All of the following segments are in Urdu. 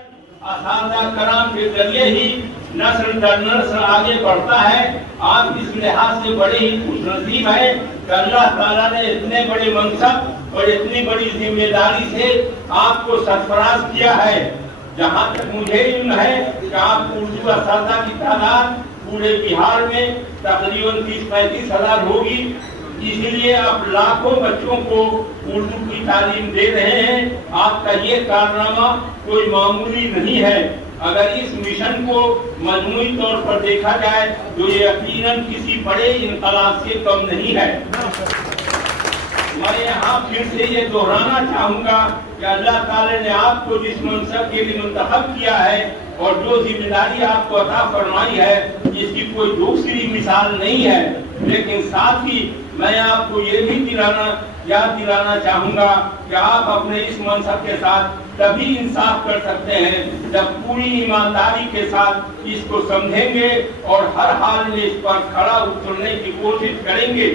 اساتذہ کرام کے ذریعے ہی نسل در نسل آگے بڑھتا ہے. آپ اس لحاظ سے بڑے ہی خوش نصیب ہیں کہ اللہ تعالیٰ نے اتنے بڑے منصب اور اتنی بڑی ذمہ داری سے آپ کو سرفراز کیا ہے. جہاں تک مجھے علم ہے کہ آپ اردو اساتذہ کی تعداد پورے بہار میں تقریباً 30-35 ہزار ہوگی. اسی لیے آپ لاکھوں بچوں کو اردو کی تعلیم دے رہے ہیں. آپ کا یہ کارنامہ کوئی معمولی نہیں ہے. اگر اس مشن کو مجموعی طور پر دیکھا جائے تو یہ یقیناً کسی بڑے انقلاب سے کم نہیں ہے. میں یہاں پھر سے یہ دہرانا چاہوں گا کہ اللہ تعالی نے آپ کو جس منصب کے لیے منتخب کیا ہے اور جو ذمہ داری آپ کو عطا فرمائی ہے اس کی کوئی دوسری مثال نہیں ہے. لیکن ساتھ ہی میں آپ کو یہ بھی یاد دلانا چاہوں گا کہ آپ اپنے اس منصب کے ساتھ تبھی انصاف کر سکتے ہیں جب پوری ایمانداری کے ساتھ اس کو سمجھیں گے اور ہر حال میں اس پر کھڑا اترنے کی کوشش کریں گے.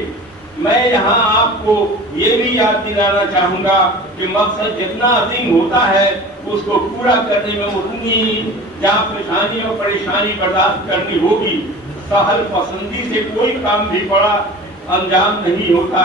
میں یہاں آپ کو یہ بھی یاد دلانا چاہوں گا کہ مقصد جتنا عظیم ہوتا ہے اس کو پورا کرنے میں اتنی ہی جانفشانی اور پریشانی برداشت کرنی ہوگی. سہل پسندی سے کوئی کام بھی بڑا انجام نہیں ہوتا.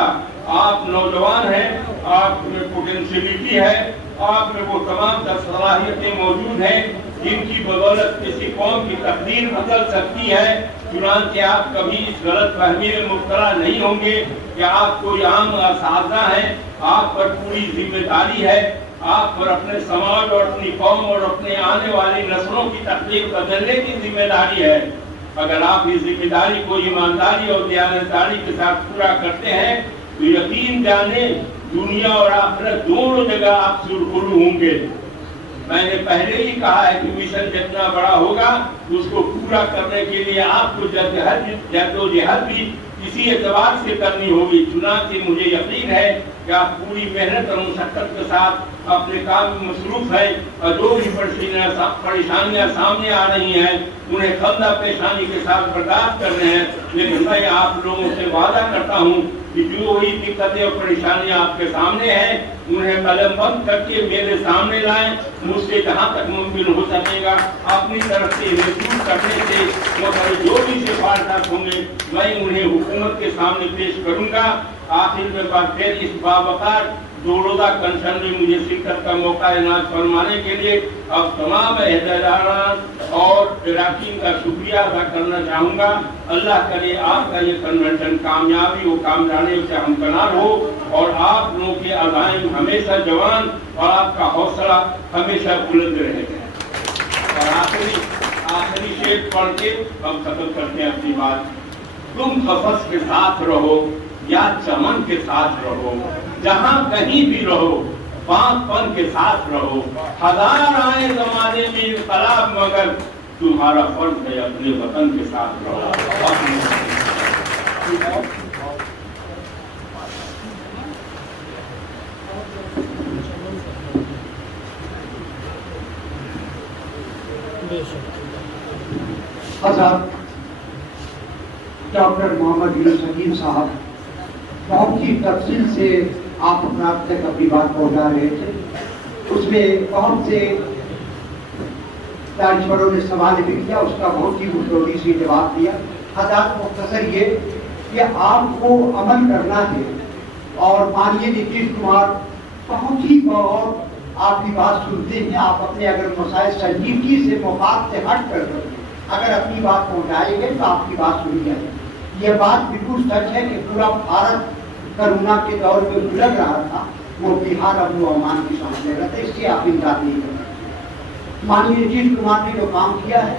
آپ نوجوان ہیں, آپ میں پوٹینشیلٹی ہے, آپ میں وہ تمام صلاحیتیں موجود ہیں جن کی بدولت کسی قوم کی تقدیر بدل سکتی ہے. چنانچہ آپ کبھی اس غلط فہمی میں مبتلا نہیں ہوں گے کہ آپ کوئی عام اساتذہ ہیں. آپ پر پوری ذمہ داری ہے. آپ پر اپنے سماج اور اپنی قوم اور اپنے آنے والی نسلوں کی تقدیر بدلنے کی ذمہ داری ہے. اگر آپ اس ذمہ داری کو ایمانداری اور دیانتداری کے ساتھ پورا کرتے ہیں تو یقین جانے دنیا اور آخرت دونوں جگہ آپ سرخرو ہوں گے. میں نے پہلے ہی کہا ہے کہ مشن جتنا بڑا ہوگا اس کو پورا کرنے کے لیے آپ کو جدوجہد بھی اسی اعتبار سے کرنی ہوگی. چنانچہ مجھے یقین ہے کہ آپ پوری محنت اور مشقت کے ساتھ اپنے کام میں مصروف ہیں اور جو بھی پریشانیاں سامنے آ رہی ہیں انہیں خندہ پیشانی کے ساتھ برداشت کر رہے ہیں. لیکن میں آپ لوگوں سے وعدہ کرتا ہوں کہ جو وہی دقتیں اور پریشانیاں آپ کے سامنے ہیں انہیں قلم بند کر کے میرے سامنے لائیں. مجھ سے جہاں تک ممکن ہو سکے گا اپنی طرف سے محسوس کرنے سے جو بھی سفارشات ہوں گے میں انہیں حکومت کے سامنے پیش کروں گا. آخر میں بات پھر اس بابقار 2 روزہ کنشن میں مجھے شرکت کا موقع عنایت فرمانے کے لیے اب تمام عہدیداران اور اراکین کا شکریہ ادا کرنا چاہوں گا. اللہ کرے آپ کا یہ کنونشن کامیابی و کامیابی سے ہمکنار ہو اور آپ لوگوں کے عزائم ہمیشہ جوان اور آپ کا حوصلہ ہمیشہ بلند رہے. اور آخری شعر پڑھ کے ہم ختم کرتے ہیں اپنی بات. تم قفس کے ساتھ رہو یا چمن کے ساتھ رہو, جہاں کہیں بھی رہو پاک پن کے ساتھ رہو. ہزار آئے زمانے میں انقلاب مگر تمہارا فرض ہے اپنے وطن کے ساتھ رہو. حضرت ڈاکٹر محمد یونس حکیم صاحب بہت ہی تفصیل سے آپ اپنا تک اپنی بات پہنچا رہے تھے. اس میں بہت سے دانشوروں نے سوال بھی کیا, اس کا بہت ہی متوازی سے جواب دیا. حضرات مختصر یہ کہ آپ کو عمل کرنا ہے اور مانیے نتیش کمار بہت ہی اور آپ کی بات سنتے ہیں. آپ اپنے اگر مسائل سنجیدگی سے مفاد سے ہٹ کر اگر اپنی بات پہنچائیں گے تو آپ کی بات سنی جائے. یہ بات بالکل سچ ہے کہ پورا بھارت کرونا کے دور میں الجھ رہا تھا, وہ بہار امن و امان کی سمجھ لے رہا تھا. اس سے آپ انکار نہیں کرتے. مانیے نتیش کمار نے جو کام کیا ہے